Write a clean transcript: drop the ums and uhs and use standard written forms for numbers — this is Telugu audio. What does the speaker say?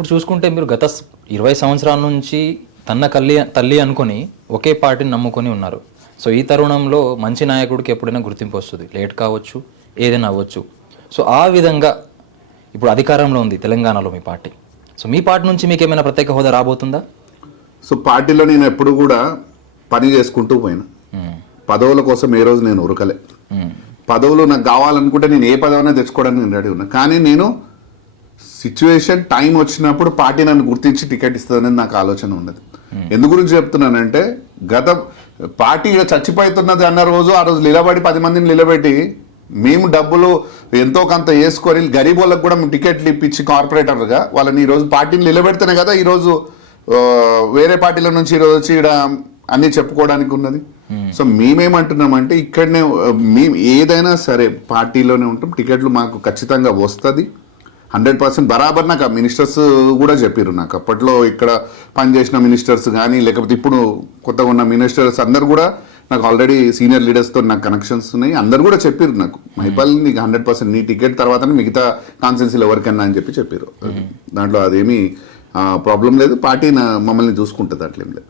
ఇప్పుడు చూసుకుంటే మీరు గత 20 సంవత్సరాల నుంచి తల్లి అనుకొని ఒకే పార్టీని నమ్ముకొని ఉన్నారు. సో ఈ తరుణంలో మంచి నాయకుడికి ఎప్పుడైనా గుర్తింపు వస్తుంది, లేట్ కావచ్చు, ఏదైనా అవ్వచ్చు. సో ఆ విధంగా ఇప్పుడు అధికారంలో ఉంది తెలంగాణలో మీ పార్టీ. సో మీ పార్టీ నుంచి మీకు ఏమైనా ప్రత్యేక హోదా రాబోతుందా? సో పార్టీలో నేను ఎప్పుడు కూడా పని చేసుకుంటూ పోయినా, పదవుల కోసం ఏ రోజు నేను ఉరకలే. పదవులు నాకు కావాలనుకుంటే నేను ఏ పదవైనా తెచ్చుకోవడానికి నేను రెడీ ఉన్నా. కానీ నేను సిచ్యువేషన్ టైం వచ్చినప్పుడు పార్టీ నన్ను గుర్తించి టికెట్ ఇస్తుందనేది నాకు ఆలోచన ఉన్నది. ఎందు గురించి చెప్తున్నానంటే, గత పార్టీ చచ్చిపోతున్నది అన్న రోజు ఆ రోజు నిలబడి 10 మందిని నిలబెట్టి మేము డబ్బులు ఎంతో కొంత వేసుకొని గరీబ్ వాళ్ళకు కూడా మేము టికెట్లు ఇప్పించి కార్పొరేటర్గా వాళ్ళని ఈరోజు పార్టీని నిలబెడితేనే కదా ఈరోజు వేరే పార్టీల నుంచి ఈరోజు వచ్చి ఇక్కడ అన్నీ చెప్పుకోవడానికి ఉన్నది. సో మేమేమంటున్నామంటే, ఇక్కడనే మేము ఏదైనా సరే పార్టీలోనే ఉంటాం, టికెట్లు మాకు ఖచ్చితంగా వస్తుంది 100%. బరాబర్ నాకు ఆ మినిస్టర్స్ కూడా చెప్పారు. నాకు అప్పట్లో ఇక్కడ పనిచేసిన మినిస్టర్స్ కానీ, లేకపోతే ఇప్పుడు కొత్తగా ఉన్న మినిస్టర్స్ అందరు కూడా నాకు ఆల్రెడీ సీనియర్ లీడర్స్తో నాకు కనెక్షన్స్ ఉన్నాయి. అందరు కూడా చెప్పారు నాకు, మైపాల్ నీకు 100% నీ టికెట్ తర్వాతనే మిగతా కాన్స్టిట్యున్సీలు ఎవరికన్నా అని చెప్పి చెప్పారు. దాంట్లో అదేమీ ప్రాబ్లం లేదు, పార్టీ మమ్మల్ని చూసుకుంటుంది, అట్లేం లేదు.